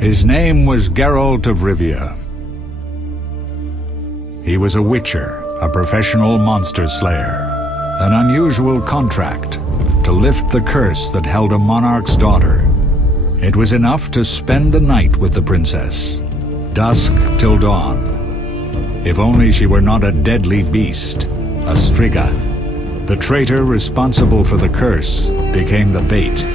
His name was Geralt of Rivia. He was a witcher, a professional monster slayer. An unusual contract to lift the curse that held a monarch's daughter. It was enough to spend the night with the princess, dusk till dawn. If only she were not a deadly beast, a striga. The traitor responsible for the curse became the bait.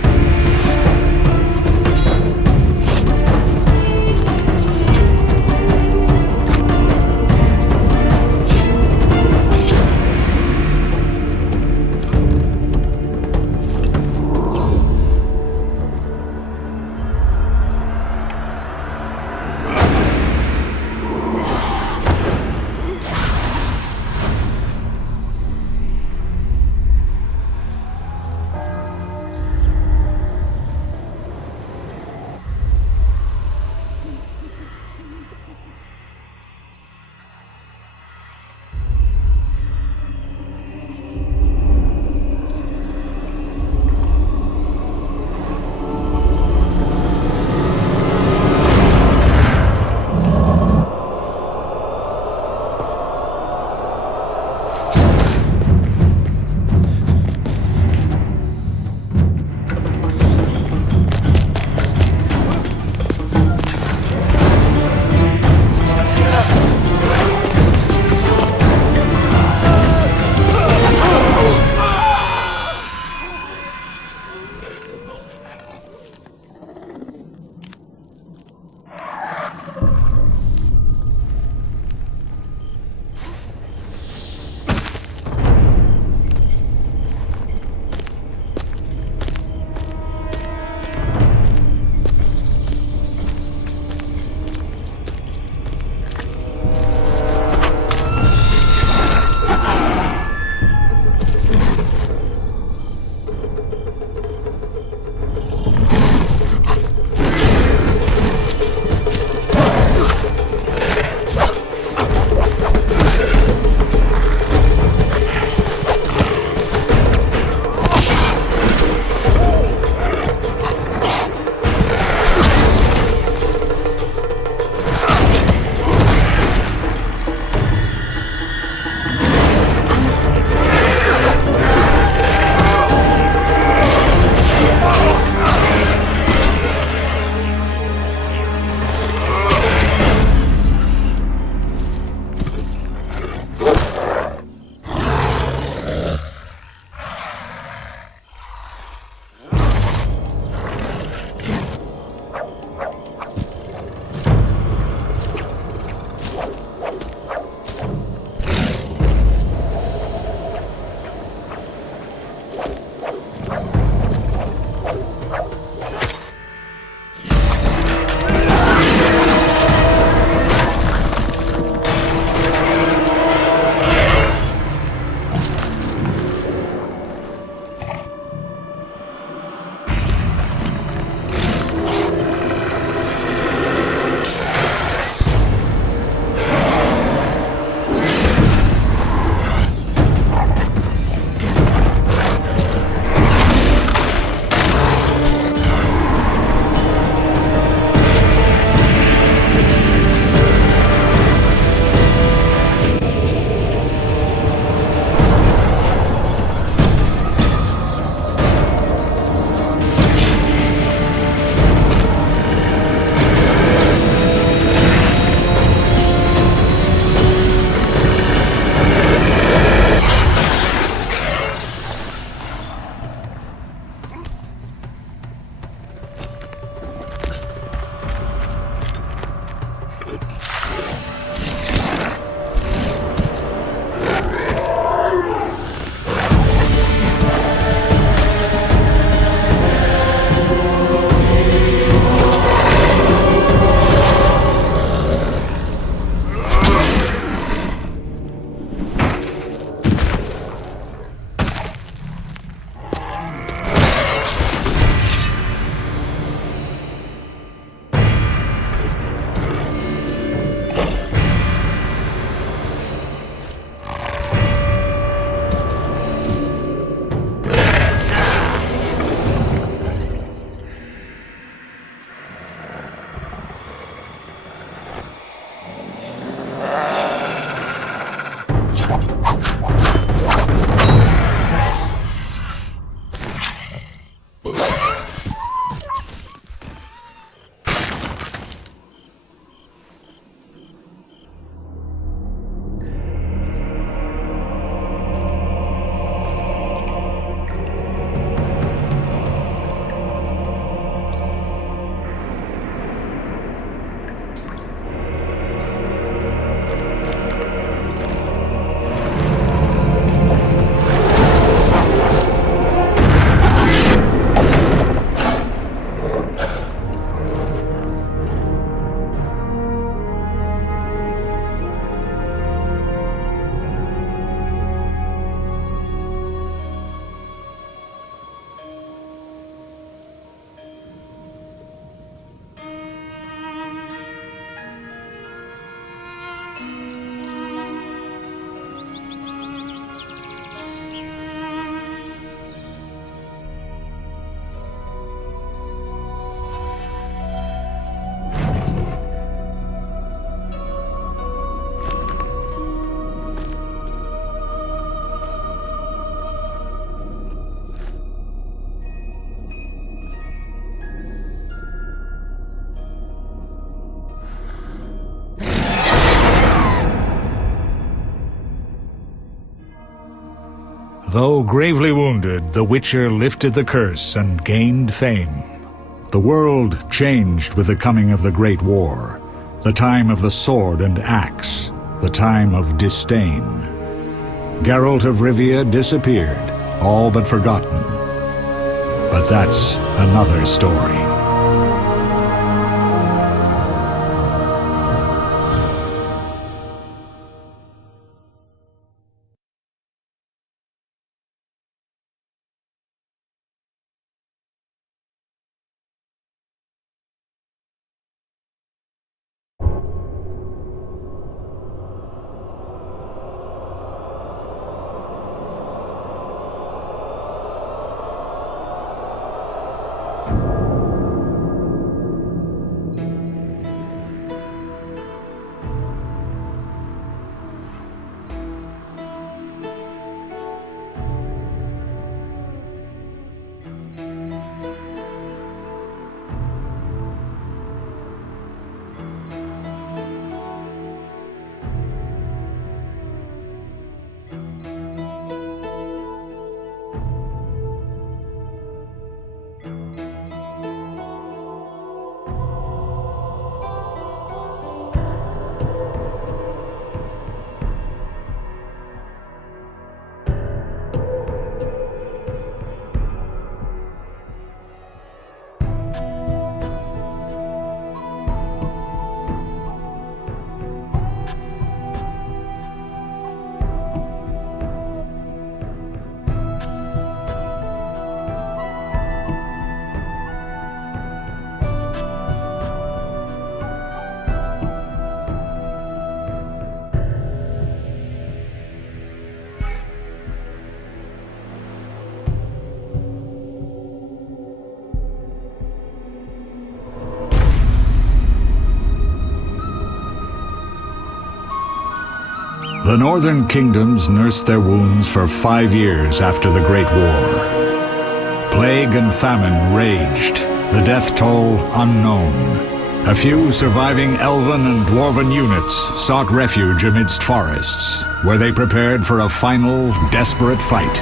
Though gravely wounded, the Witcher lifted the curse and gained fame. The world changed with the coming of the Great War, the time of the sword and axe, the time of disdain. Geralt of Rivia disappeared, all but forgotten. But that's another story. The northern kingdoms nursed their wounds for 5 years after the Great War. Plague and famine raged, the death toll unknown. A few surviving elven and dwarven units sought refuge amidst forests, where they prepared for a final, desperate fight.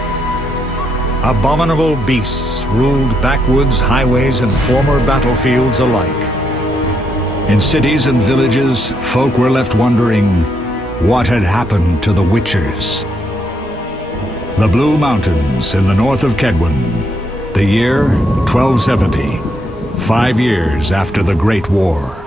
Abominable beasts ruled backwoods, highways, and former battlefields alike. In cities and villages, folk were left wondering, what had happened to the Witchers? The Blue Mountains in the north of Kedwen. The year 1270, 5 years after the Great War.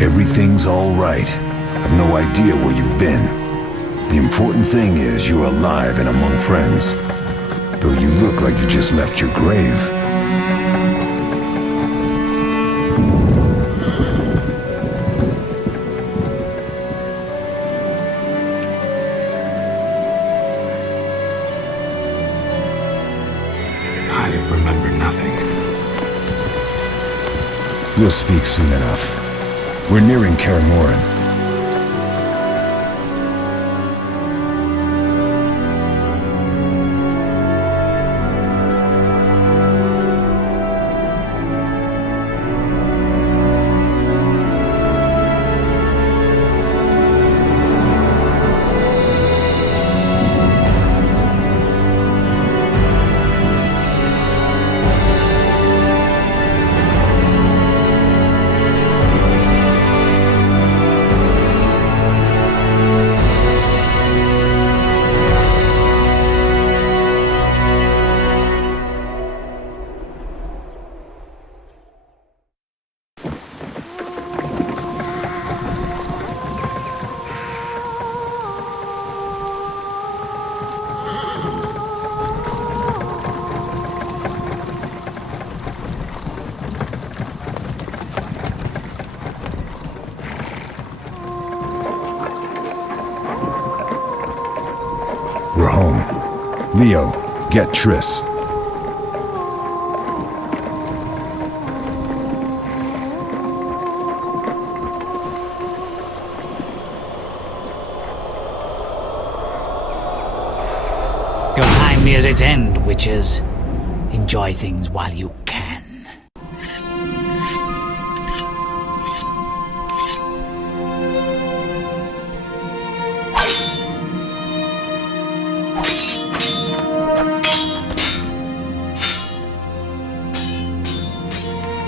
Everything's all right. I've no idea where you've been. The important thing is you're alive and among friends. Though you look like you just left your grave. I remember nothing. We'll speak soon enough. We're nearing Karamoran. Leo, get Triss. Your time nears its end, witches. Enjoy things while you can.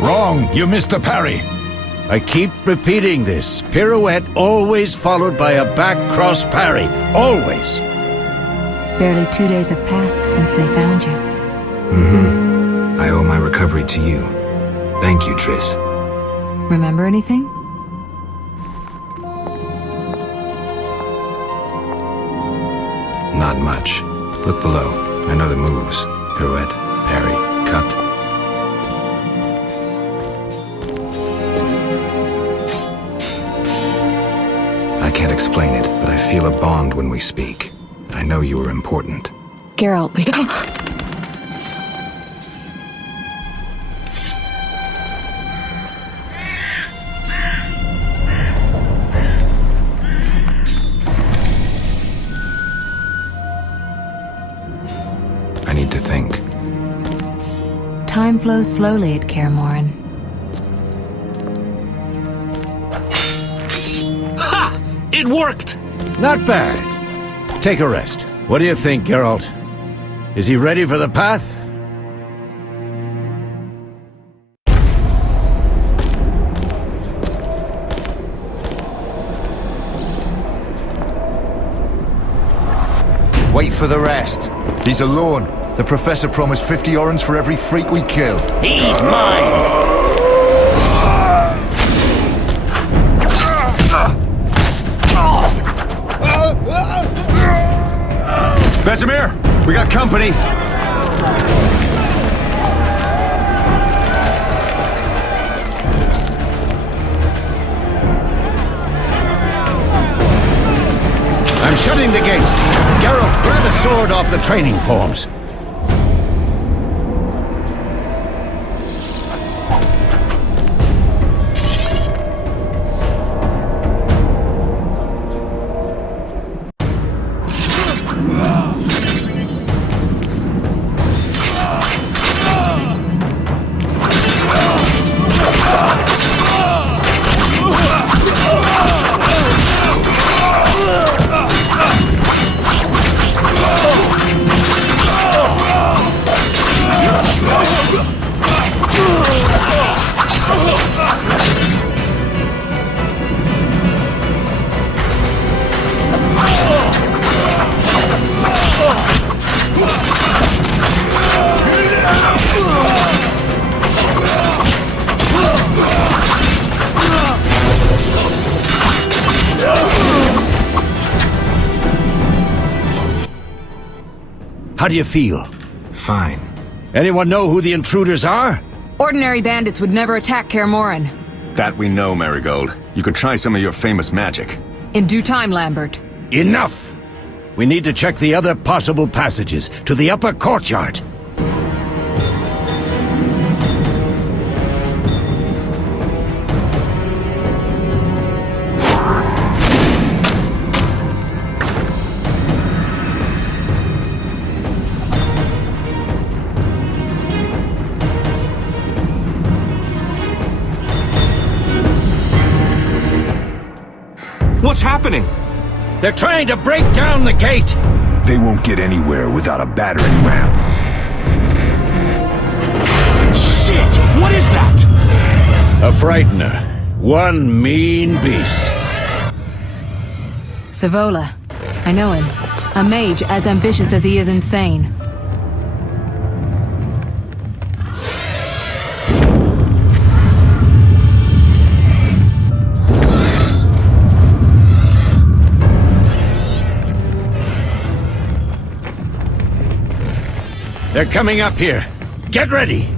Wrong! You missed the parry. I keep repeating this. Pirouette always followed by a back cross parry. Always. Barely 2 days have passed since they found you. I owe my recovery to you. Thank you, Triss. Remember anything? Not much. Look below. I know the moves. Pirouette, parry, cut. I can't explain it, but I feel a bond when we speak. I know you are important. Geralt, we... I need to think. Time flows slowly at Kaer Morhen. Ha! It worked! Not bad. Take a rest. What do you think, Geralt? Is he ready for the path? Wait for the rest. He's alone. The Professor promised 50 orens for every freak we kill. He's mine! Vesemir, we got company. I'm shutting the gate. Geralt, grab a sword off the training forms. How do you feel? Fine. Anyone know who the intruders are? Ordinary bandits would never attack Kaer Morhen. That we know, Marigold. You could try some of your famous magic. In due time, Lambert. Enough! We need to check the other possible passages to the upper courtyard. What's happening? They're trying to break down the gate! They won't get anywhere without a battering ram. Shit! What is that? A Frightener. One mean beast. Savolla. I know him. A mage as ambitious as he is insane. They're coming up here. Get ready!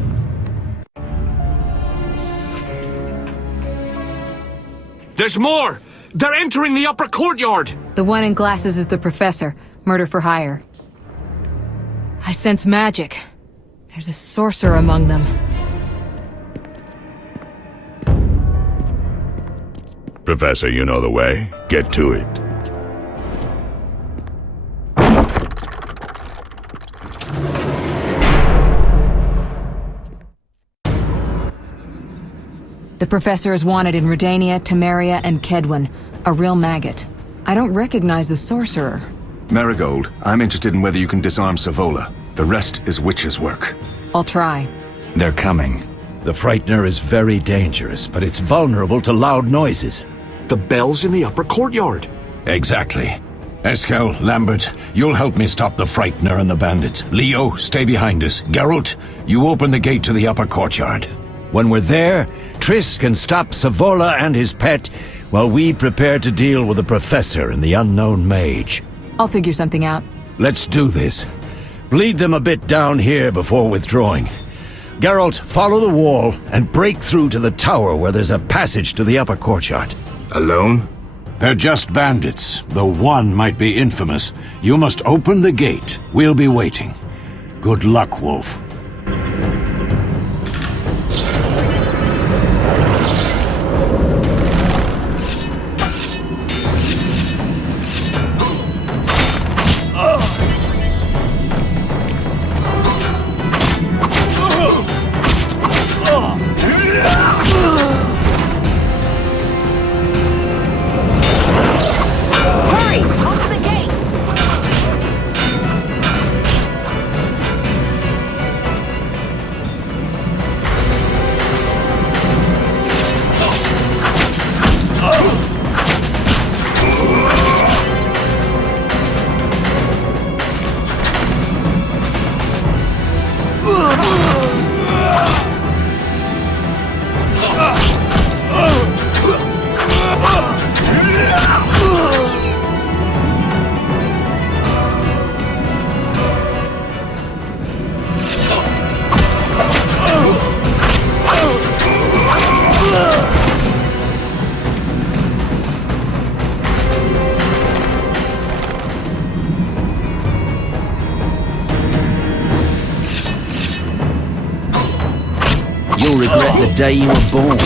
There's more! They're entering the upper courtyard! The one in glasses is the Professor. Murder for hire. I sense magic. There's a sorcerer among them. Professor, you know the way. Get to it. The professor is wanted in Redania, Temeria, and Kedwen. A real maggot. I don't recognize the sorcerer. Marigold, I'm interested in whether you can disarm Savolla. The rest is witch's work. I'll try. They're coming. The Frightener is very dangerous, but it's vulnerable to loud noises. The bell's in the upper courtyard. Exactly. Eskel, Lambert, you'll help me stop the Frightener and the bandits. Leo, stay behind us. Geralt, you open the gate to the upper courtyard. When we're there, Triss can stop Savolla and his pet, while we prepare to deal with the Professor and the unknown mage. I'll figure something out. Let's do this. Bleed them a bit down here before withdrawing. Geralt, follow the wall and break through to the tower where there's a passage to the upper courtyard. Alone? They're just bandits, though one might be infamous. You must open the gate. We'll be waiting. Good luck, Wolf. You'll regret the day you were born.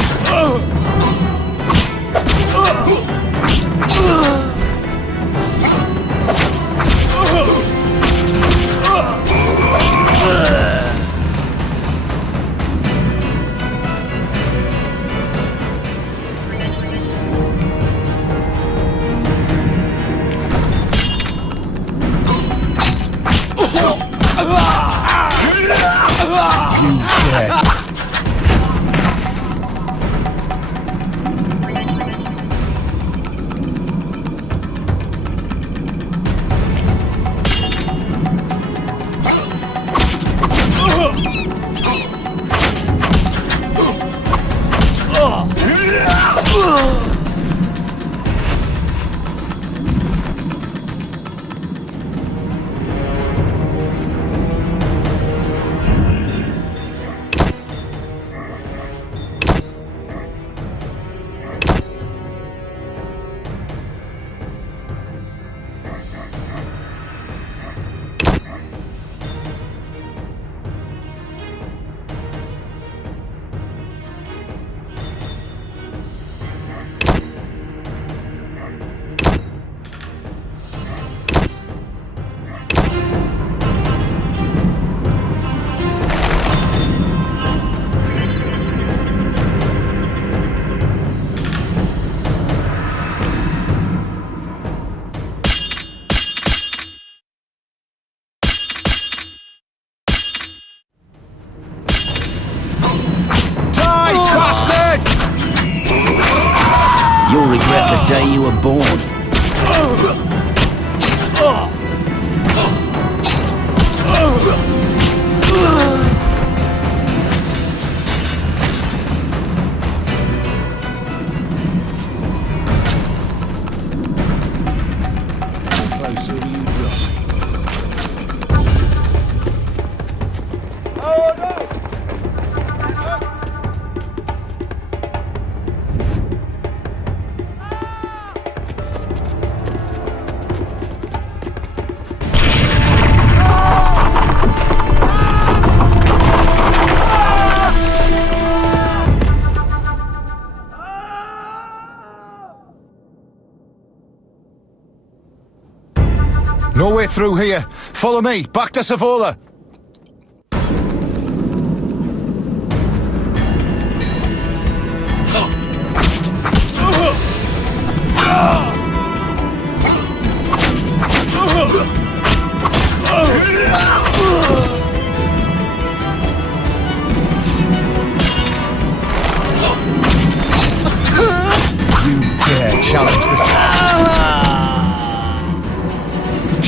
You'll regret the day you were born. No way through here. Follow me, back to Savolla. Challenge this.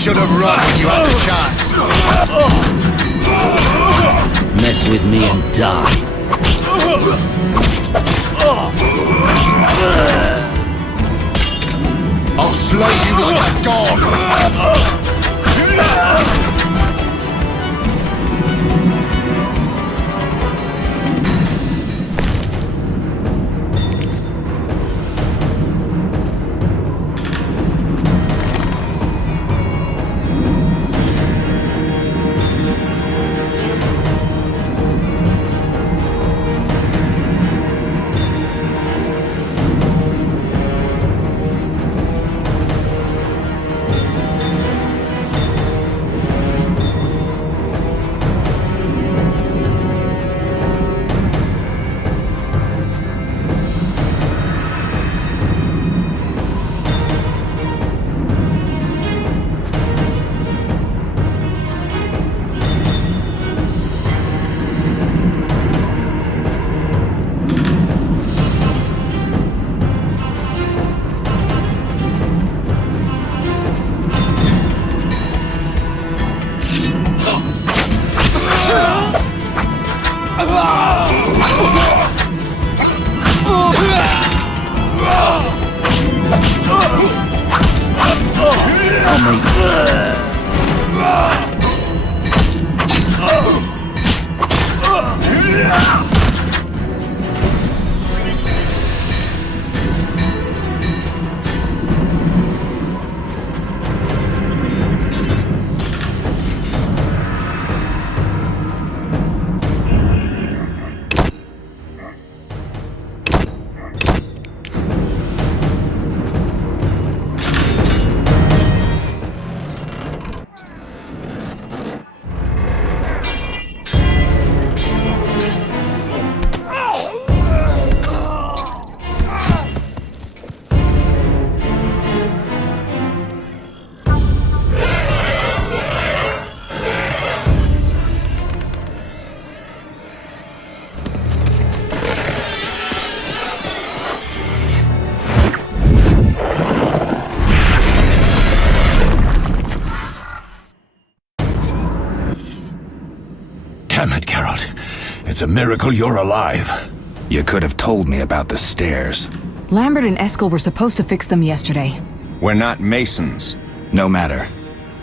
Should have run when you had the chance. Mess with me and die. I'll slay you like a dog. Damn it, Geralt. It's a miracle you're alive. You could have told me about the stairs. Lambert and Eskel were supposed to fix them yesterday. We're not masons. No matter.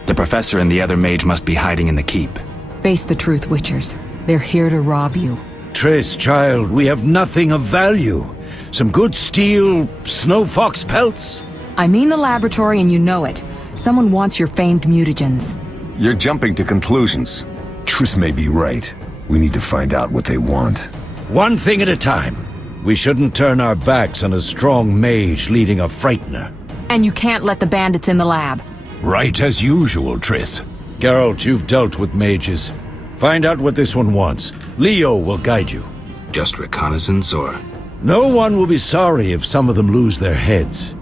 The professor and the other mage must be hiding in the keep. Face the truth, Witchers. They're here to rob you. Triss, child, we have nothing of value. Some good steel, snow fox pelts? I mean the laboratory and you know it. Someone wants your famed mutagens. You're jumping to conclusions. Triss may be right. We need to find out what they want. One thing at a time. We shouldn't turn our backs on a strong mage leading a Frightener. And you can't let the bandits in the lab. Right as usual, Triss. Geralt, you've dealt with mages. Find out what this one wants. Leo will guide you. Just reconnaissance, or...? No one will be sorry if some of them lose their heads.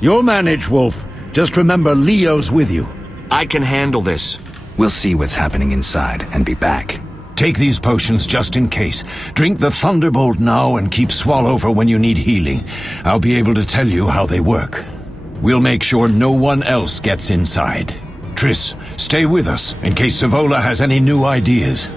You'll manage, Wolf. Just remember Leo's with you. I can handle this. We'll see what's happening inside and be back. Take these potions just in case. Drink the Thunderbolt now and keep Swallover when you need healing. I'll be able to tell you how they work. We'll make sure no one else gets inside. Triss, stay with us in case Savolla has any new ideas.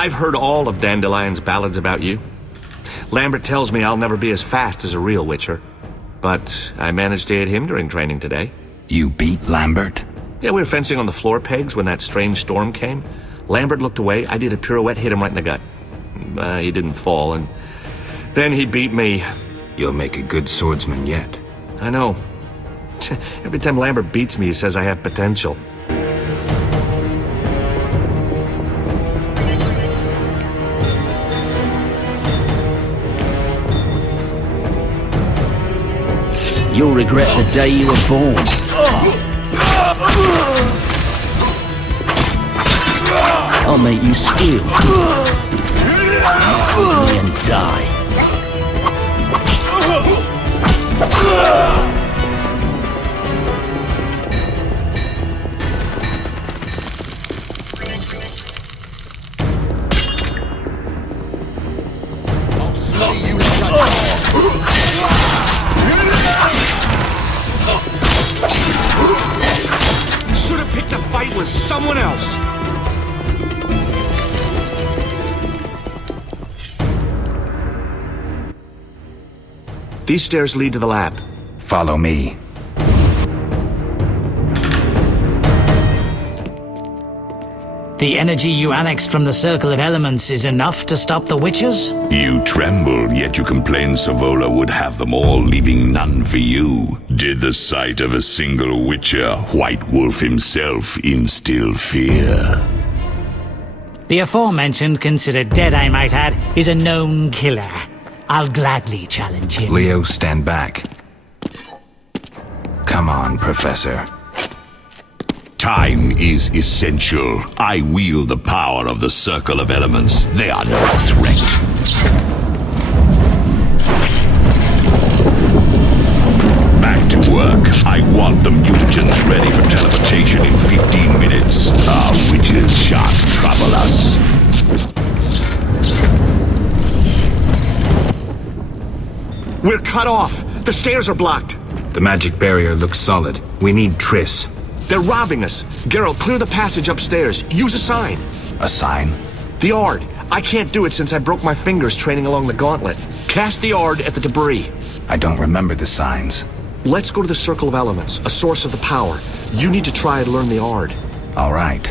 I've heard all of Dandelion's ballads about you. Lambert tells me I'll never be as fast as a real Witcher. But I managed to hit him during training today. You beat Lambert? Yeah, we were fencing on the floor pegs when that strange storm came. Lambert looked away, I did a pirouette, hit him right in the gut. He didn't fall, and then he beat me. You'll make a good swordsman yet. I know. Every time Lambert beats me, he says I have potential. You'll regret the day you were born. I'll make you squeal. Mess with me and die. I'll slay you. Should have picked a fight with someone else. These stairs lead to the lab. Follow me. The energy you annexed from the Circle of Elements is enough to stop the Witchers? You trembled, yet you complained Savolla would have them all, leaving none for you. Did the sight of a single Witcher, White Wolf himself, instill fear? The aforementioned, considered dead I might add, is a known killer. I'll gladly challenge him. Leo, stand back. Come on, Professor. Time is essential. I wield the power of the Circle of Elements. They are no threat. Back to work. I want the mutagens ready for teleportation in 15 minutes. Our witches shan't trouble us. We're cut off. The stairs are blocked. The magic barrier looks solid. We need Triss. They're robbing us. Geralt, clear the passage upstairs. Use a sign. A sign? The Yard. I can't do it since I broke my fingers training along the gauntlet. Cast the Yard at the debris. I don't remember the signs. Let's go to the Circle of Elements, a source of the power. You need to try and learn the Yard. All right.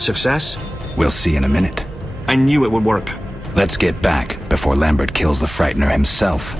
Success? We'll see in a minute. I knew it would work. Let's get back before Lambert kills the Frightener himself.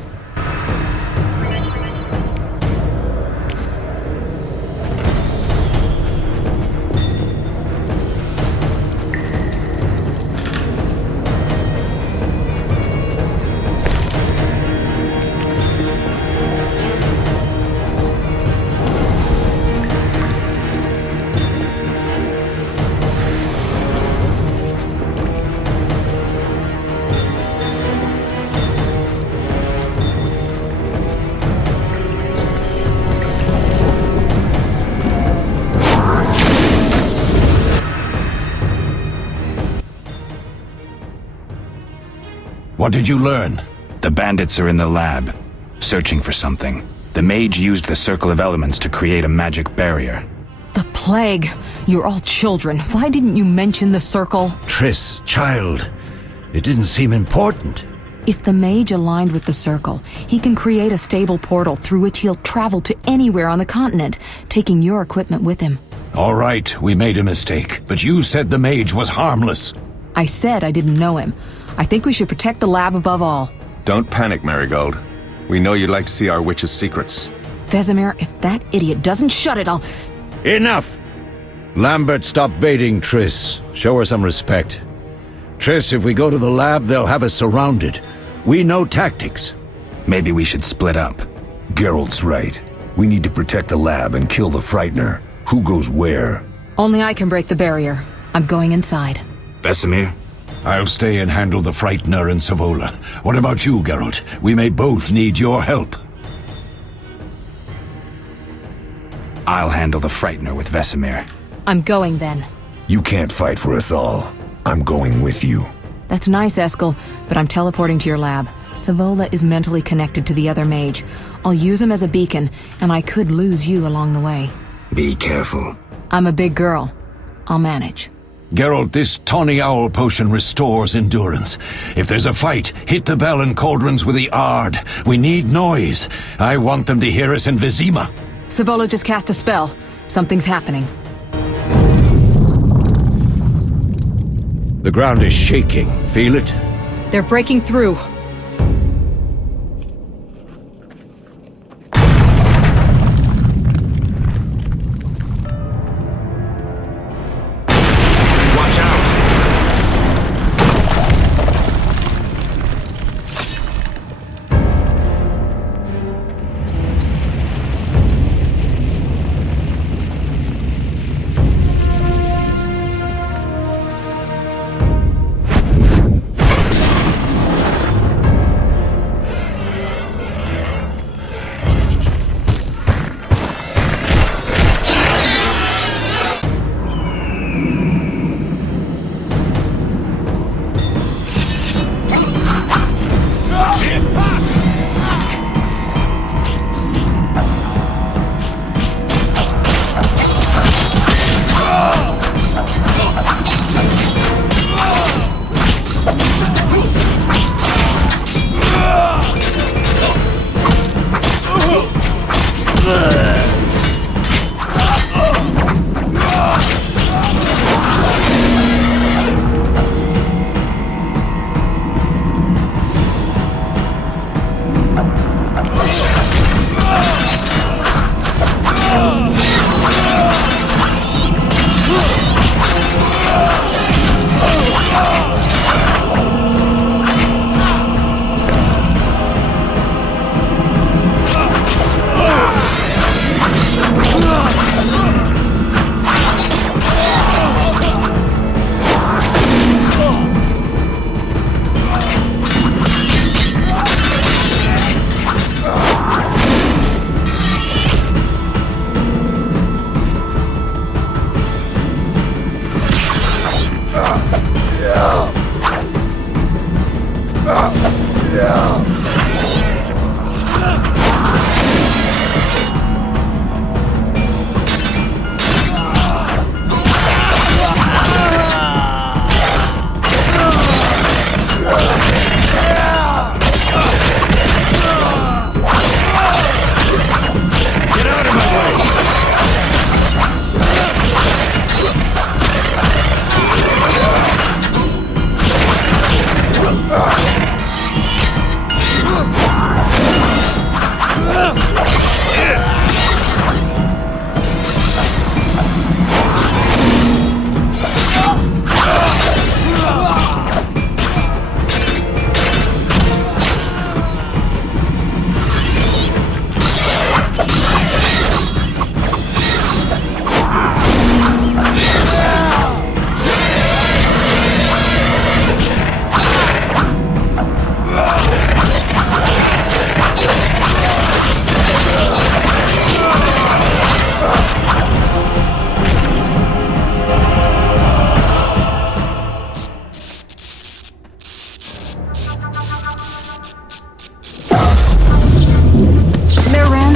What did you learn? The bandits are in the lab, searching for something. The mage used the Circle of Elements to create a magic barrier. The plague. You're all children. Why didn't you mention the Circle? Triss, child. It didn't seem important. If the mage aligned with the Circle, he can create a stable portal through which he'll travel to anywhere on the continent, taking your equipment with him. All right, we made a mistake, but you said the mage was harmless. I said I didn't know him. I think we should protect the lab above all. Don't panic, Marigold. We know you'd like to see our witch's secrets. Vesemir, if that idiot doesn't shut it, I'll... Enough! Lambert, stop baiting Triss. Show her some respect. Triss, if we go to the lab, they'll have us surrounded. We know tactics. Maybe we should split up. Geralt's right. We need to protect the lab and kill the Frightener. Who goes where? Only I can break the barrier. I'm going inside. Vesemir, I'll stay and handle the Frightener and Savolla. What about you, Geralt? We may both need your help. I'll handle the Frightener with Vesemir. I'm going then. You can't fight for us all. I'm going with you. That's nice, Eskel, but I'm teleporting to your lab. Savolla is mentally connected to the other mage. I'll use him as a beacon, and I could lose you along the way. Be careful. I'm a big girl. I'll manage. Geralt, this tawny owl potion restores endurance. If there's a fight, hit the bell and cauldrons with the Ard. We need noise. I want them to hear us in Vizima. Savolla just cast a spell. Something's happening. The ground is shaking. Feel it? They're breaking through.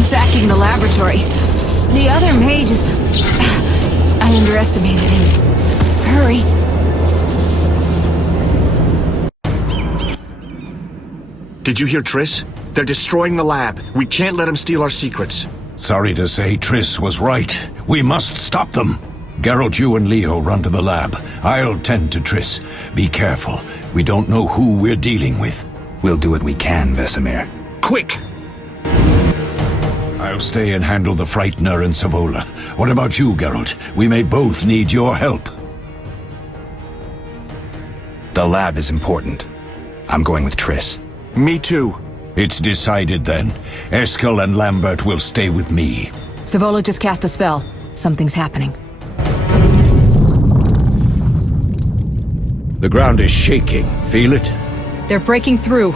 Sacking the laboratory. The other mages... I underestimated him. Hurry. Did you hear Triss? They're destroying the lab. We can't let them steal our secrets. Sorry to say, Triss was right. We must stop them. Geralt, you and Leo run to the lab. I'll tend to Triss. Be careful. We don't know who we're dealing with. We'll do what we can, Vesemir. Quick! I'll stay and handle the Frightener and Savolla. What about you, Geralt? We may both need your help. The lab is important. I'm going with Triss. Me too. It's decided then. Eskel and Lambert will stay with me. Savolla just cast a spell. Something's happening. The ground is shaking. Feel it? They're breaking through.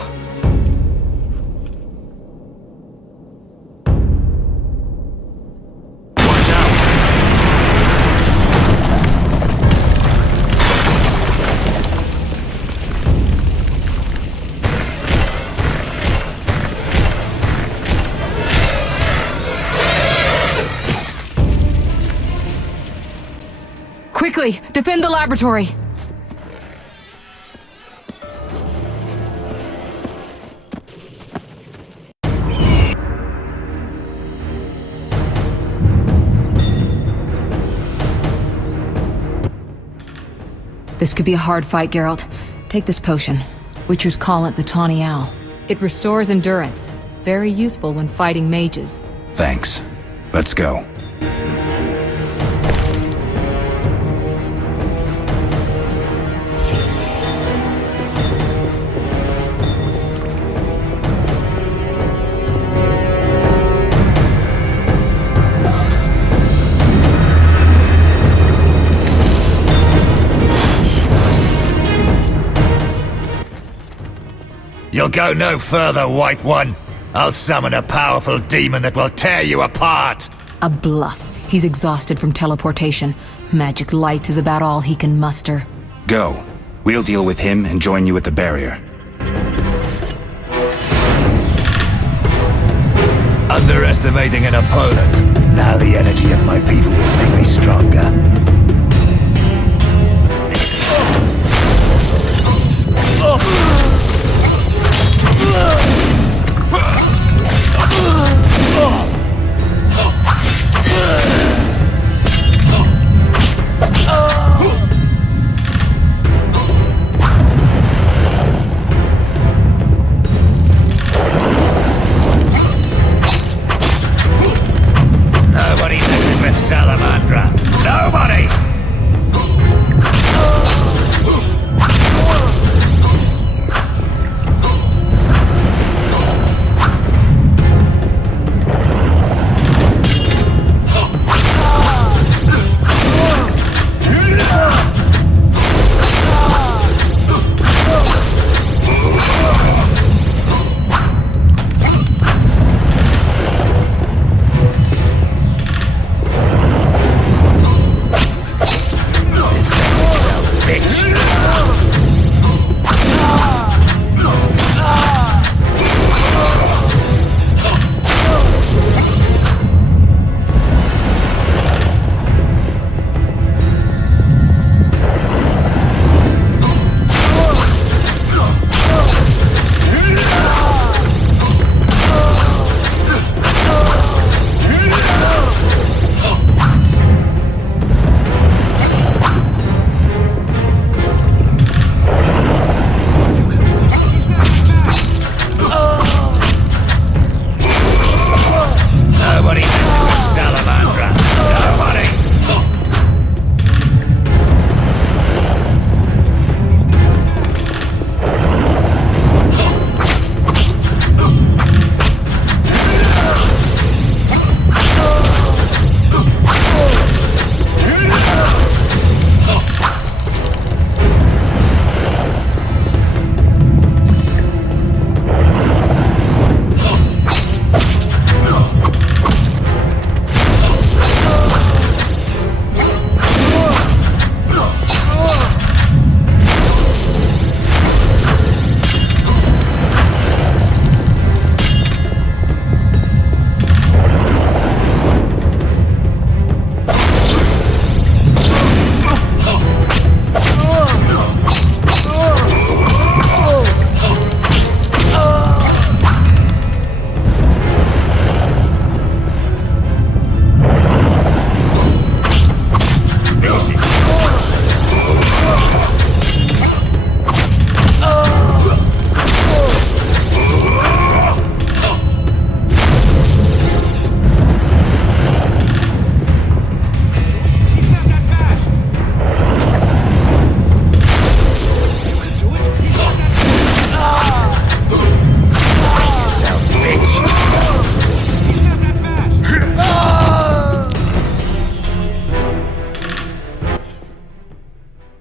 Quickly, defend the laboratory! This could be a hard fight, Geralt. Take this potion. Witchers call it the Tawny Owl. It restores endurance. Very useful when fighting mages. Thanks. Let's go. You'll go no further, White One. I'll summon a powerful demon that will tear you apart. A bluff. He's exhausted from teleportation. Magic light is about all he can muster. Go. We'll deal with him and join you at the barrier. Underestimating an opponent. Now the energy of my people will make me stronger. Nobody messes with Salamandra. Nobody!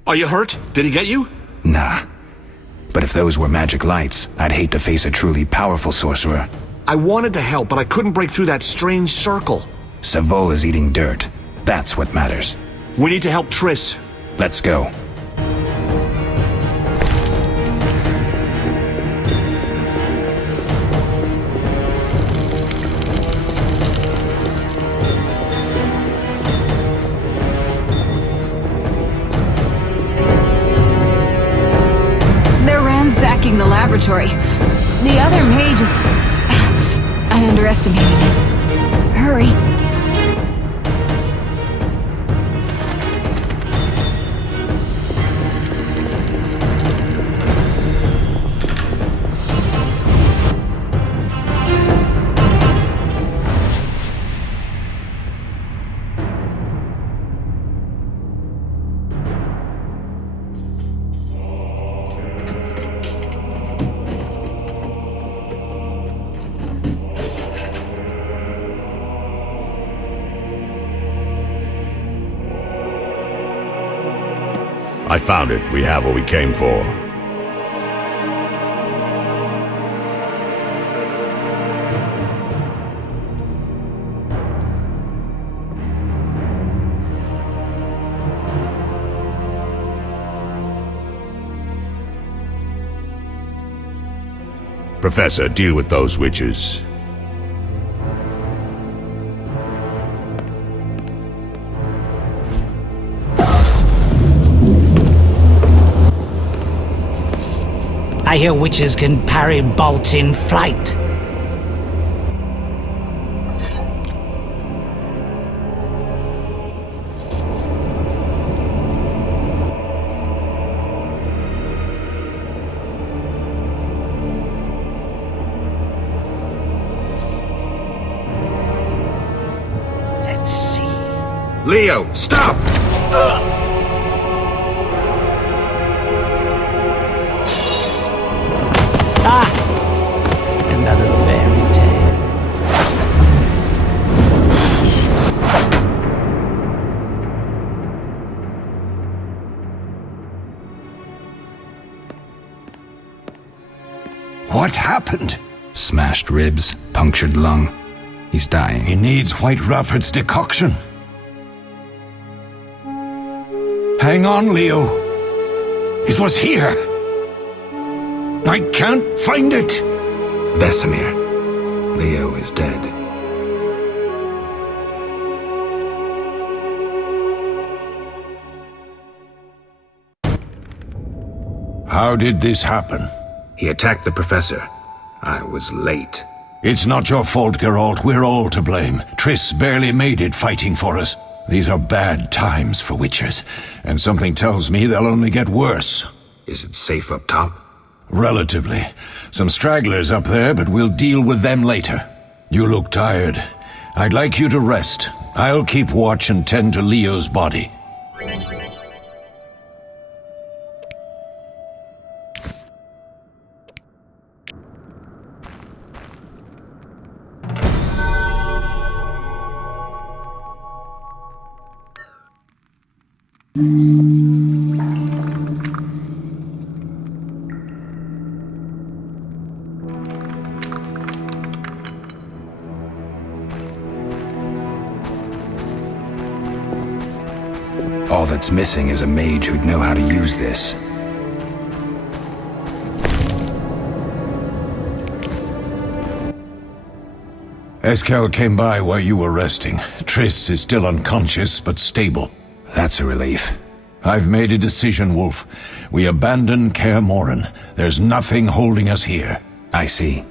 Are you hurt? Did he get you? Nah. But if those were magic lights, I'd hate to face a truly powerful sorcerer. I wanted to help, but I couldn't break through that strange circle. Savolla's eating dirt. That's what matters. We need to help Triss. Let's go. They're ransacking the laboratory. The other mage is... I underestimated it. Hurry. I found it. We have what we came for. Professor, deal with those witches. I hear witches can parry bolts in flight. Let's see. Leo, stop! Another fairy tale. What happened? Smashed ribs, punctured lung. He's dying. He needs White Rafford's decoction. Hang on, Leo. It was here. I can't find it. Vesemir. Leo is dead. How did this happen? He attacked the professor. I was late. It's not your fault, Geralt. We're all to blame. Triss barely made it fighting for us. These are bad times for witchers, and something tells me they'll only get worse. Is it safe up top? Relatively. Some stragglers up there, but we'll deal with them later. You look tired. I'd like you to rest. I'll keep watch and tend to Leo's body. All that's missing is a mage who'd know how to use this. Eskel came by while you were resting. Triss is still unconscious, but stable. That's a relief. I've made a decision, Wolf. We abandon Kaer Morhen. There's nothing holding us here. I see.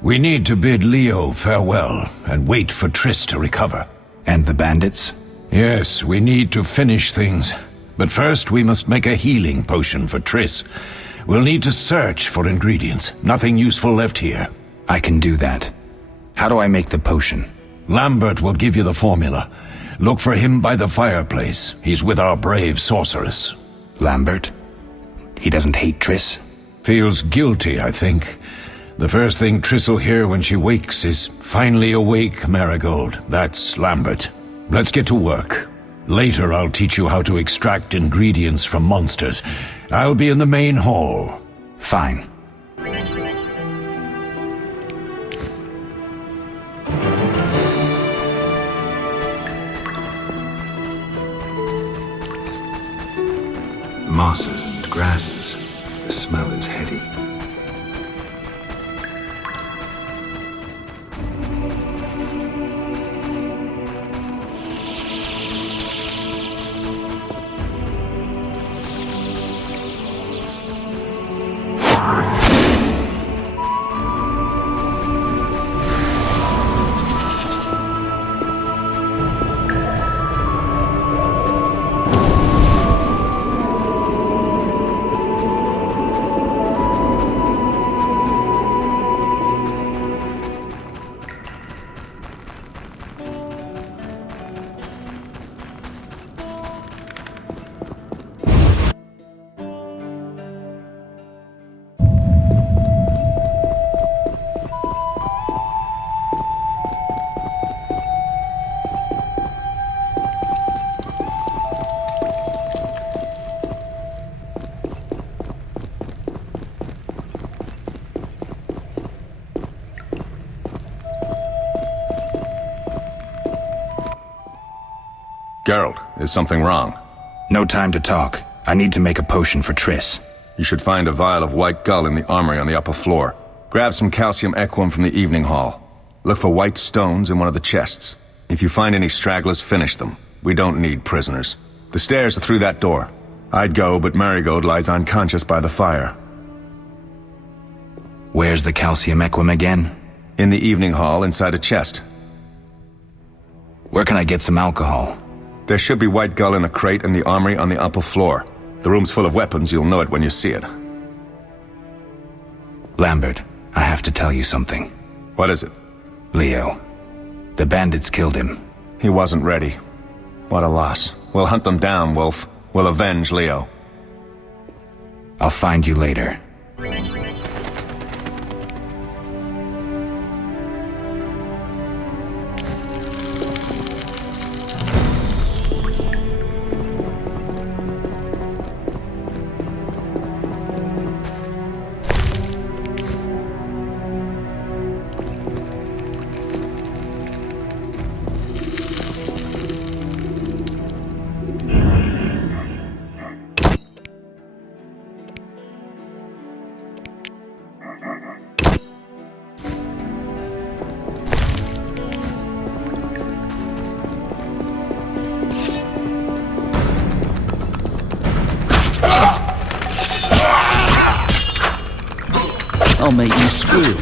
We need to bid Leo farewell and wait for Triss to recover. And the bandits? Yes, we need to finish things. But first we must make a healing potion for Triss. We'll need to search for ingredients. Nothing useful left here. I can do that. How do I make the potion? Lambert will give you the formula. Look for him by the fireplace. He's with our brave sorceress. Lambert? He doesn't hate Triss? Feels guilty, I think. The first thing Triss will hear when she wakes is, "Finally awake, Marigold." That's Lambert. Let's get to work. Later I'll teach you how to extract ingredients from monsters. I'll be in the main hall. Fine. Mosses and grasses. The smell is heady. Geralt, is something wrong? No time to talk. I need to make a potion for Triss. You should find a vial of white gull in the armory on the upper floor. Grab some calcium equum from the evening hall. Look for white stones in one of the chests. If you find any stragglers, finish them. We don't need prisoners. The stairs are through that door. I'd go, but Marigold lies unconscious by the fire. Where's the calcium equum again? In the evening hall, inside a chest. Where can I get some alcohol? There should be white gull in a crate in the armory on the upper floor. The room's full of weapons, you'll know it when you see it. Lambert, I have to tell you something. What is it? Leo. The bandits killed him. He wasn't ready. What a loss. We'll hunt them down, Wolf. We'll avenge Leo. I'll find you later. I'll make you squeal.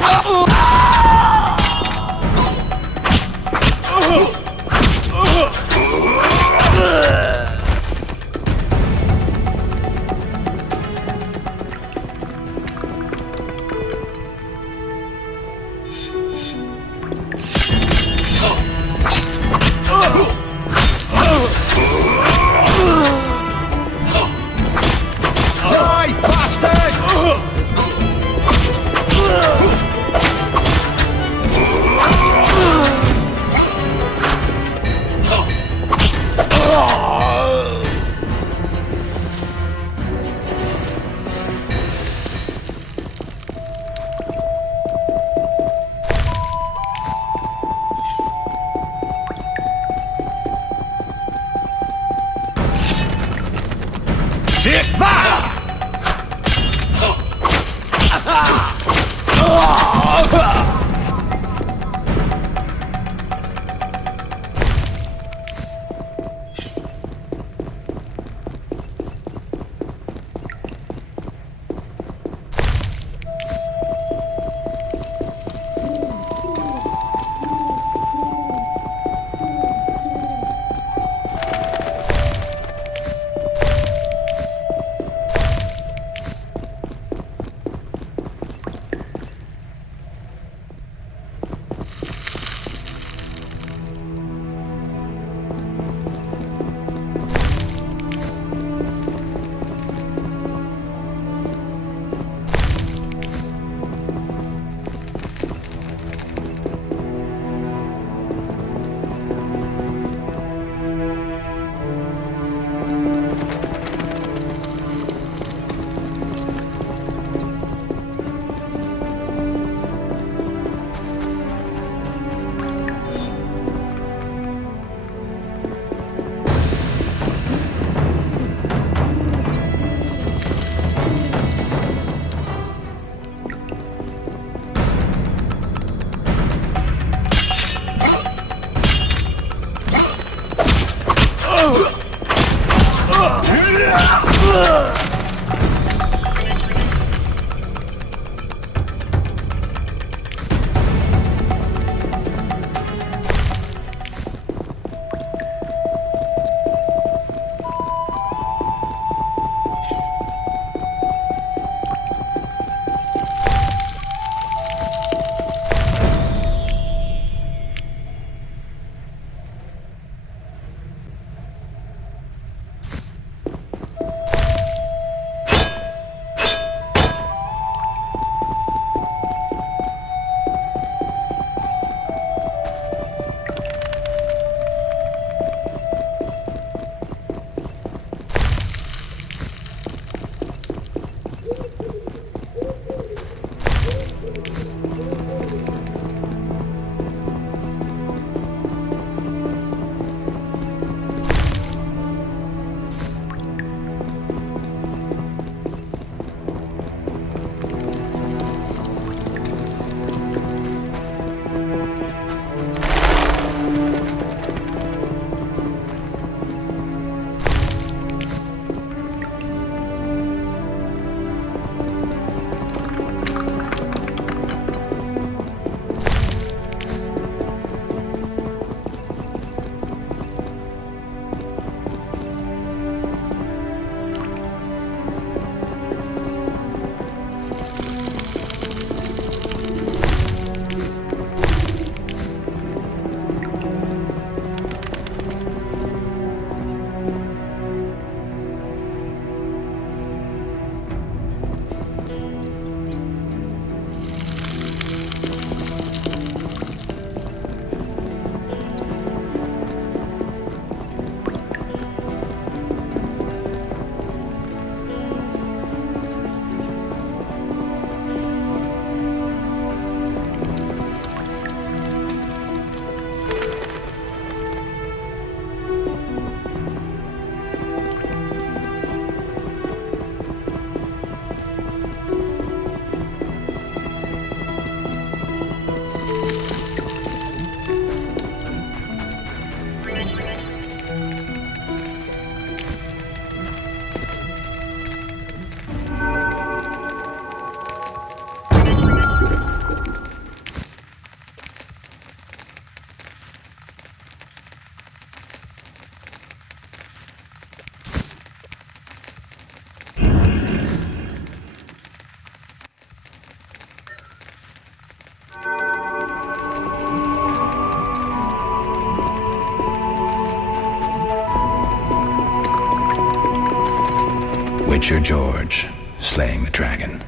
Witcher George, slaying the dragon.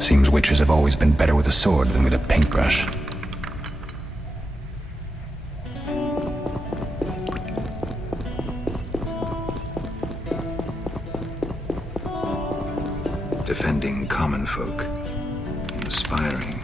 Seems witchers have always been better with a sword than with a paintbrush. Defending common folk. Inspiring.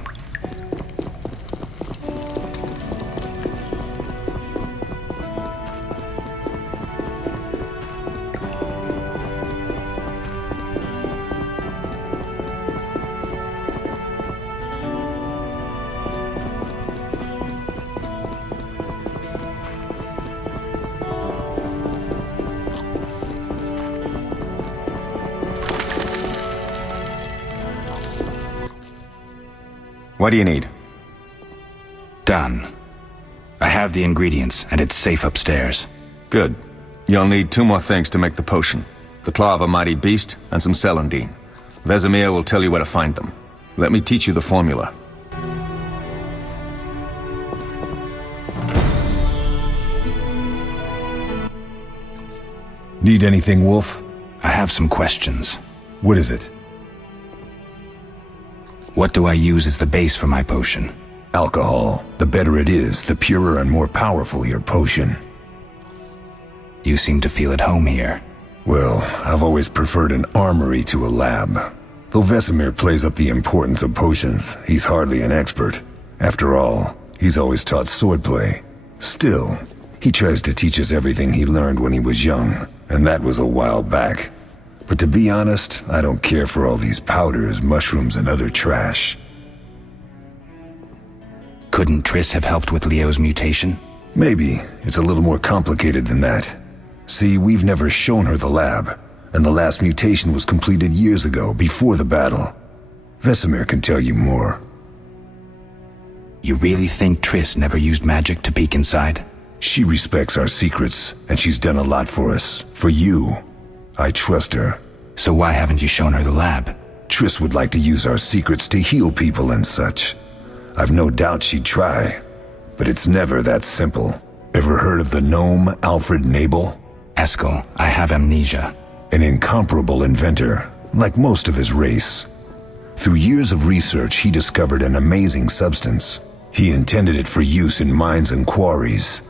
What do you need? Done. I have the ingredients, and it's safe upstairs. Good. You'll need 2 more things to make the potion. The claw of a mighty beast, and some celandine. Vesemir will tell you where to find them. Let me teach you the formula. Need anything, Wolf? I have some questions. What is it? What do I use as the base for my potion? Alcohol. The better it is, the purer and more powerful your potion. You seem to feel at home here. Well, I've always preferred an armory to a lab. Though Vesemir plays up the importance of potions, he's hardly an expert. After all, he's always taught swordplay. Still, he tries to teach us everything he learned when he was young, and that was a while back. But to be honest, I don't care for all these powders, mushrooms, and other trash. Couldn't Triss have helped with Leo's mutation? Maybe. It's a little more complicated than that. See, we've never shown her the lab, and the last mutation was completed years ago, before the battle. Vesemir can tell you more. You really think Triss never used magic to peek inside? She respects our secrets, and she's done a lot for us. For you. I trust her. So why haven't you shown her the lab? Triss would like to use our secrets to heal people and such. I've no doubt she'd try, but it's never that simple. Ever heard of the gnome Alfred Nabel? Eskel, I have amnesia. An incomparable inventor, like most of his race. Through years of research, he discovered an amazing substance. He intended it for use in mines and quarries.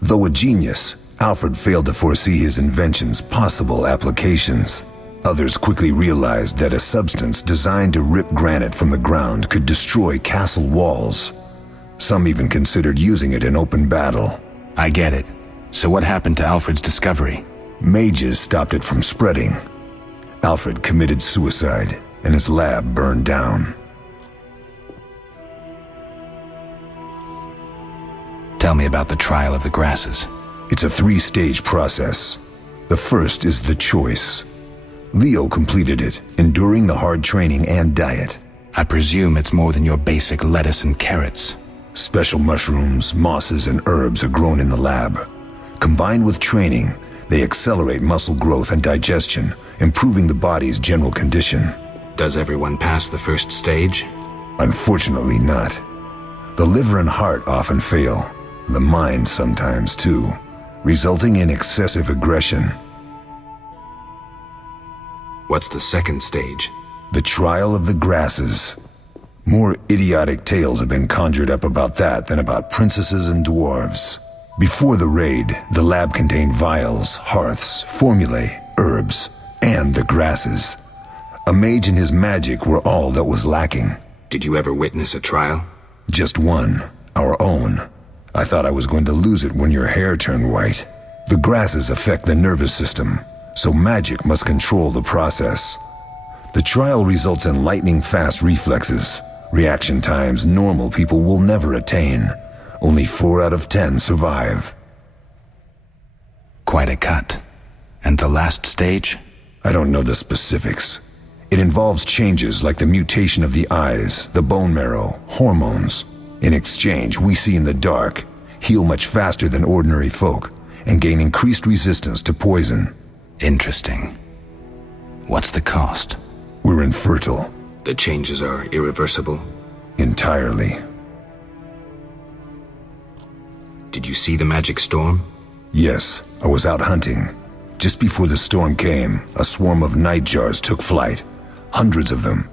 Though a genius, Alfred failed to foresee his invention's possible applications. Others quickly realized that a substance designed to rip granite from the ground could destroy castle walls. Some even considered using it in open battle. I get it. So what happened to Alfred's discovery? Mages stopped it from spreading. Alfred committed suicide, and his lab burned down. Tell me about the trial of the grasses. It's a 3-stage process. The first is the choice. Leo completed it, enduring the hard training and diet. I presume it's more than your basic lettuce and carrots. Special mushrooms, mosses, and herbs are grown in the lab. Combined with training, they accelerate muscle growth and digestion, improving the body's general condition. Does everyone pass the first stage? Unfortunately not. The liver and heart often fail. The mind sometimes too, resulting in excessive aggression. What's the second stage? The trial of the grasses. More idiotic tales have been conjured up about that than about princesses and dwarves. Before the raid, the lab contained vials, hearths, formulae, herbs, and the grasses. A mage and his magic were all that was lacking. Did you ever witness a trial? Just one, our own. I thought I was going to lose it when your hair turned white. The grasses affect the nervous system, so magic must control the process. The trial results in lightning-fast reflexes, reaction times normal people will never attain. Only 4 out of 10 survive. Quite a cut. And the last stage? I don't know the specifics. It involves changes like the mutation of the eyes, the bone marrow, hormones. In exchange, we see in the dark, heal much faster than ordinary folk, and gain increased resistance to poison. Interesting. What's the cost? We're infertile. The changes are irreversible? Entirely. Did you see the magic storm? Yes, I was out hunting. Just before the storm came, a swarm of nightjars took flight. Hundreds of them.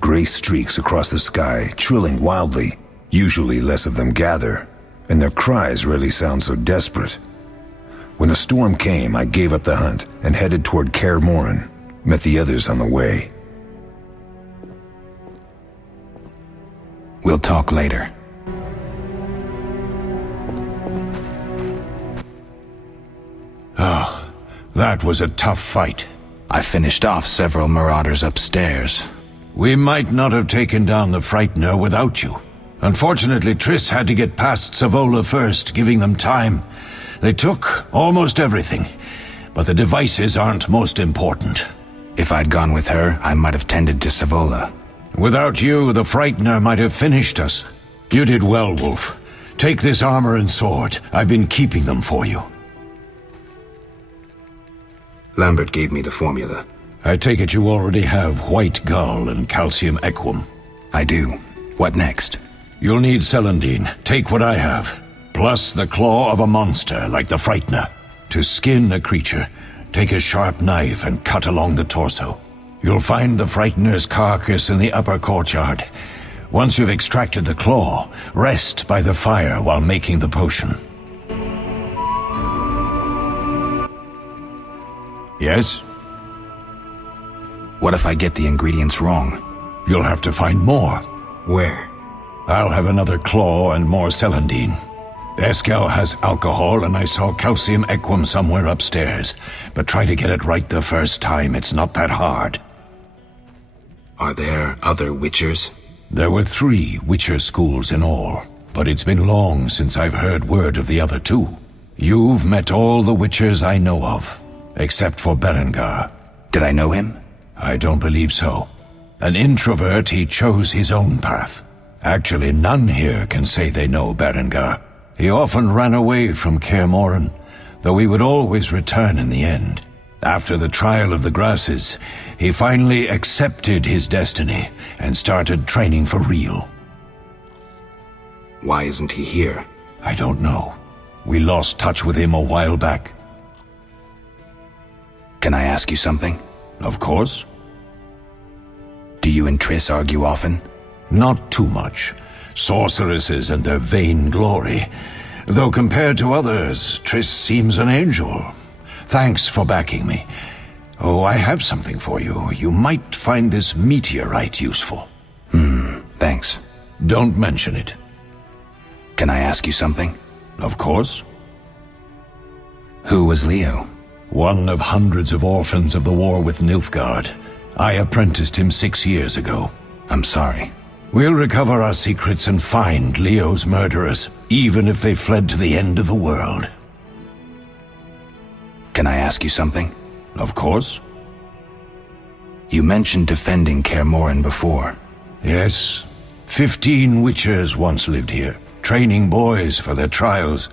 Gray streaks across the sky, trilling wildly. Usually less of them gather, and their cries rarely sound so desperate. When the storm came, I gave up the hunt and headed toward Kaer Morhen. Met the others on the way. We'll talk later. Oh, that was a tough fight. I finished off several marauders upstairs. We might not have taken down the Frightener without you. Unfortunately, Triss had to get past Savolla first, giving them time. They took almost everything, but the devices aren't most important. If I'd gone with her, I might have tended to Savolla. Without you, the Frightener might have finished us. You did well, Wolf. Take this armor and sword. I've been keeping them for you. Lambert gave me the formula. I take it you already have white gull and calcium equum. I do. What next? You'll need celandine. Take what I have. Plus the claw of a monster like the Frightener. To skin a creature, take a sharp knife and cut along the torso. You'll find the Frightener's carcass in the upper courtyard. Once you've extracted the claw, rest by the fire while making the potion. Yes? What if I get the ingredients wrong? You'll have to find more. Where? I'll have another claw and more celandine. Eskel has alcohol, and I saw calcium equum somewhere upstairs. But try to get it right the first time. It's not that hard. Are there other Witchers? There were 3 Witcher schools in all. but it's been long since I've heard word of the other two. You've met all the Witchers I know of, except for Berengar. Did I know him? I don't believe so. An introvert, he chose his own path. Actually, none here can say they know Berengar. He often ran away from Kaer Morhen, though he would always return in the end. After the trial of the grasses, he finally accepted his destiny and started training for real. Why isn't he here? I don't know. We lost touch with him a while back. Can I ask you something? Of course. Do you and Triss argue often? Not too much. Sorceresses and their vain glory. Though compared to others, Triss seems an angel. Thanks for backing me. Oh, I have something for you. You might find this meteorite useful. Thanks. Don't mention it. Can I ask you something? Of course. Who was Leo? One of hundreds of orphans of the war with Nilfgaard. I apprenticed him 6 years ago. I'm sorry. We'll recover our secrets and find Leo's murderers, even if they fled to the end of the world. Can I ask you something? Of course. You mentioned defending Kaer Morhen before. Yes. 15 Witchers once lived here, training boys for their trials.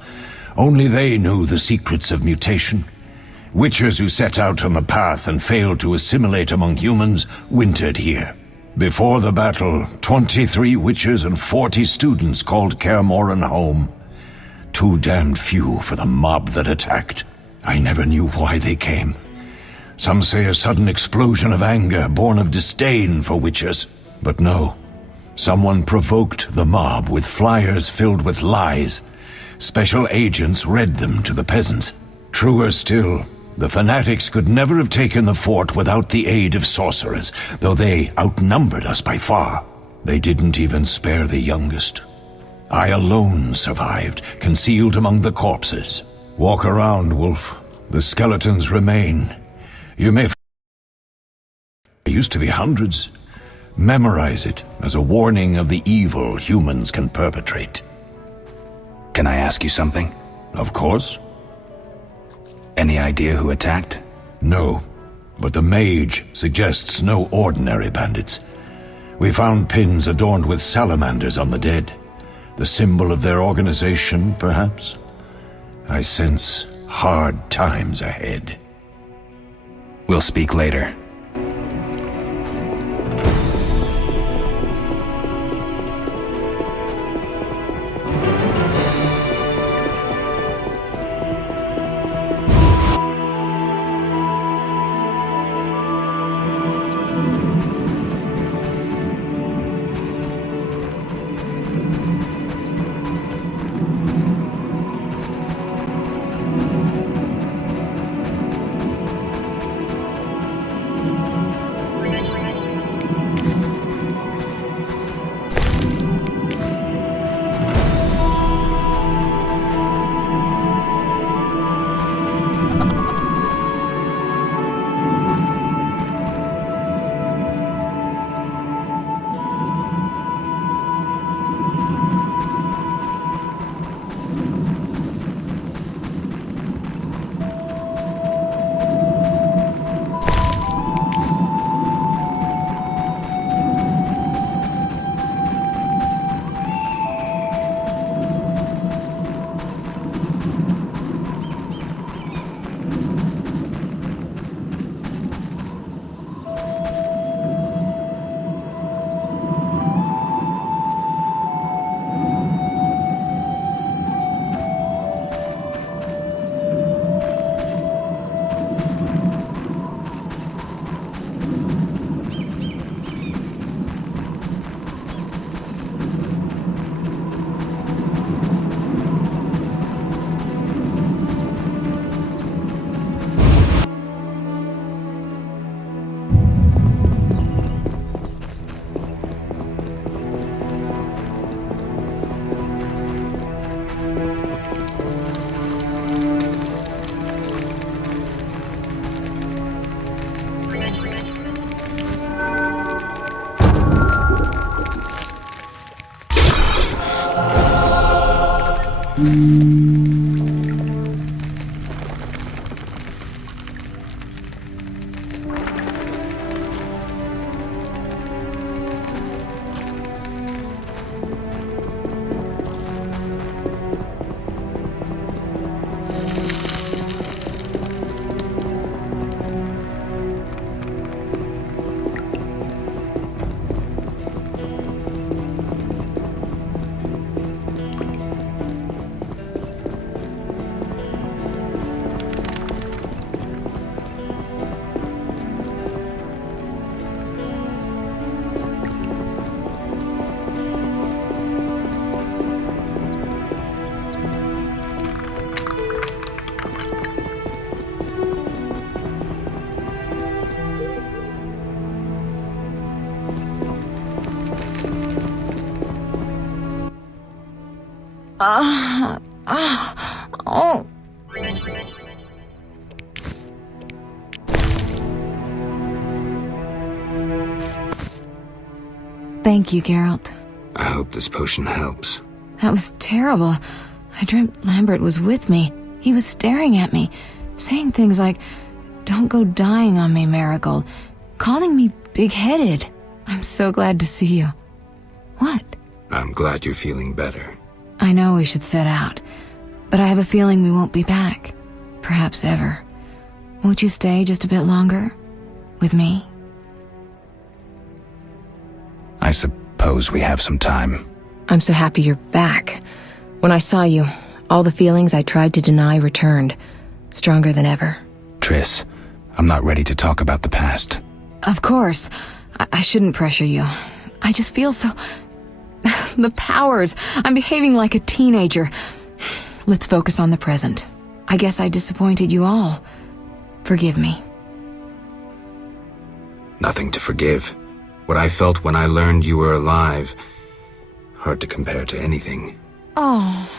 Only they knew the secrets of mutation. Witchers who set out on the path and failed to assimilate among humans wintered here. Before the battle, 23 Witchers and 40 students called Kaer Morhen home. Too damned few for the mob that attacked. I never knew why they came. Some say a sudden explosion of anger born of disdain for Witchers. But no. Someone provoked the mob with flyers filled with lies. Special agents read them to the peasants. Truer still, the fanatics could never have taken the fort without the aid of sorcerers, though they outnumbered us by far. They didn't even spare the youngest. I alone survived, concealed among the corpses. Walk around, Wolf. The skeletons remain. You may there used to be hundreds. Memorize it as a warning of the evil humans can perpetrate. Can I ask you something? Of course. Any idea who attacked? No, but the mage suggests no ordinary bandits. We found pins adorned with salamanders on the dead. The symbol of their organization, perhaps? I sense hard times ahead. We'll speak later. Oh. Thank you, Geralt. I hope this potion helps. That was terrible. I dreamt Lambert was with me. He was staring at me, saying things like, "Don't go dying on me, Marigold," calling me big-headed. I'm so glad to see you. What? I'm glad you're feeling better. I know we should set out, but I have a feeling we won't be back. Perhaps ever. Won't you stay just a bit longer? With me? I suppose we have some time. I'm so happy you're back. When I saw you, all the feelings I tried to deny returned, stronger than ever. Triss, I'm not ready to talk about the past. Of course. I shouldn't pressure you. I just feel so... The powers. I'm behaving like a teenager. Let's focus on the present. I guess I disappointed you all. Forgive me. Nothing to forgive. What I felt when I learned you were alive, hard to compare to anything. Oh.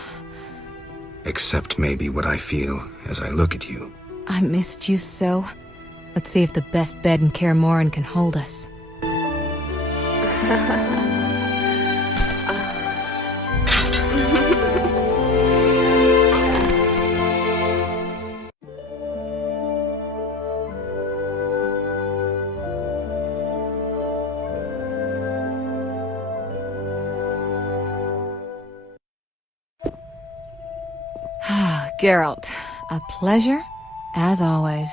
Except maybe what I feel as I look at you. I missed you so. Let's see if the best bed in Kaer Morhen can hold us. Geralt, a pleasure, as always.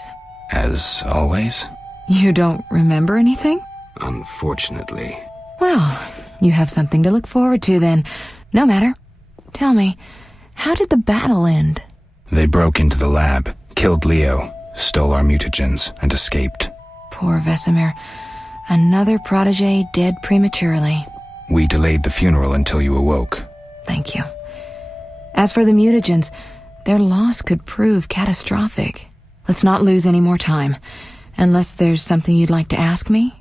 As always? You don't remember anything? Unfortunately. Well, you have something to look forward to then. No matter. Tell me, how did the battle end? They broke into the lab, killed Leo, stole our mutagens, and escaped. Poor Vesemir. Another protege dead prematurely. We delayed the funeral until you awoke. Thank you. As for the mutagens, their loss could prove catastrophic. Let's not lose any more time. Unless there's something you'd like to ask me?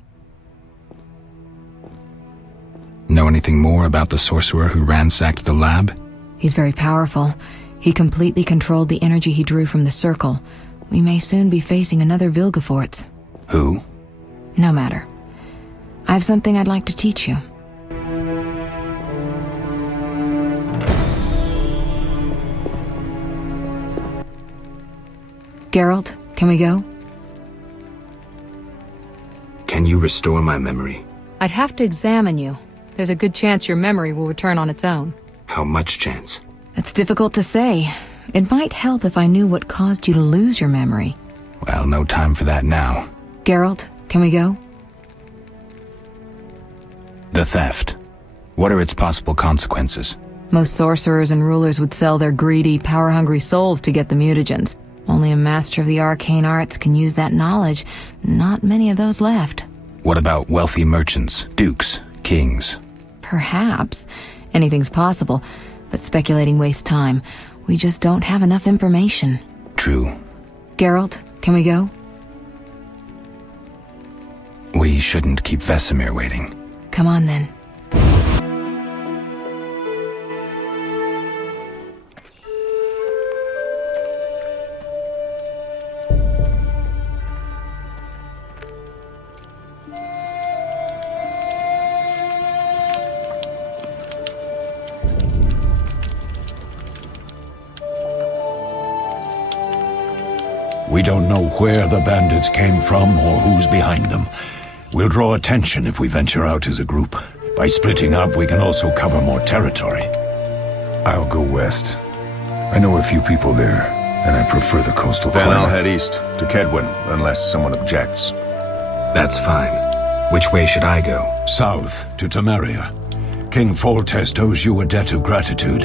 Know anything more about the sorcerer who ransacked the lab? He's very powerful. He completely controlled the energy he drew from the circle. We may soon be facing another Vilgefortz. Who? No matter. I have something I'd like to teach you. Geralt, can we go? Can you restore my memory? I'd have to examine you. There's a good chance your memory will return on its own. How much chance? It's difficult to say. It might help if I knew what caused you to lose your memory. Well, no time for that now. Geralt, can we go? The theft. What are its possible consequences? Most sorcerers and rulers would sell their greedy, power-hungry souls to get the mutagens. Only a master of the arcane arts can use that knowledge. Not many of those left. What about wealthy merchants, dukes, kings? Perhaps. Anything's possible, but speculating wastes time. We just don't have enough information. True. Geralt, can we go? We shouldn't keep Vesemir waiting. Come on then. We don't know where the bandits came from or who's behind them. We'll draw attention if we venture out as a group. By splitting up, we can also cover more territory. I'll go west. I know a few people there, and I prefer the coastal Then climate. I'll head east, to Kedwin, unless someone objects. That's fine. Which way should I go? South, to Temeria. King Foltest owes you a debt of gratitude.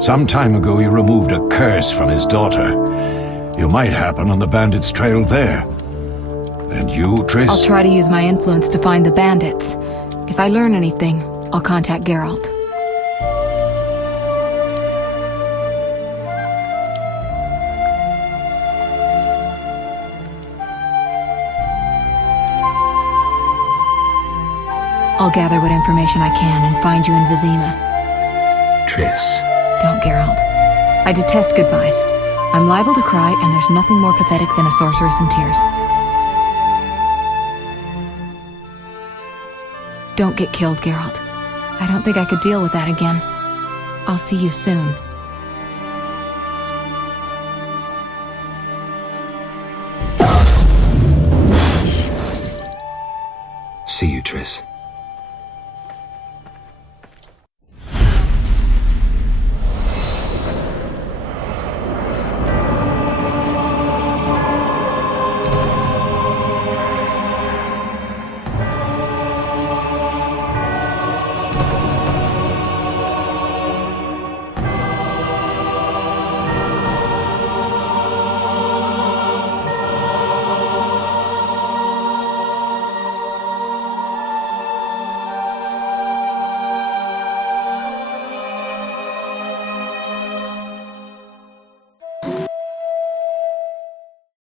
Some time ago you removed a curse from his daughter. You might happen on the bandits' trail there. And you, Triss? I'll try to use my influence to find the bandits. If I learn anything, I'll contact Geralt. I'll gather what information I can and find you in Vizima. Triss. Don't, Geralt. I detest goodbyes. I'm liable to cry, and there's nothing more pathetic than a sorceress in tears. Don't get killed, Geralt. I don't think I could deal with that again. I'll see you soon. See you, Triss.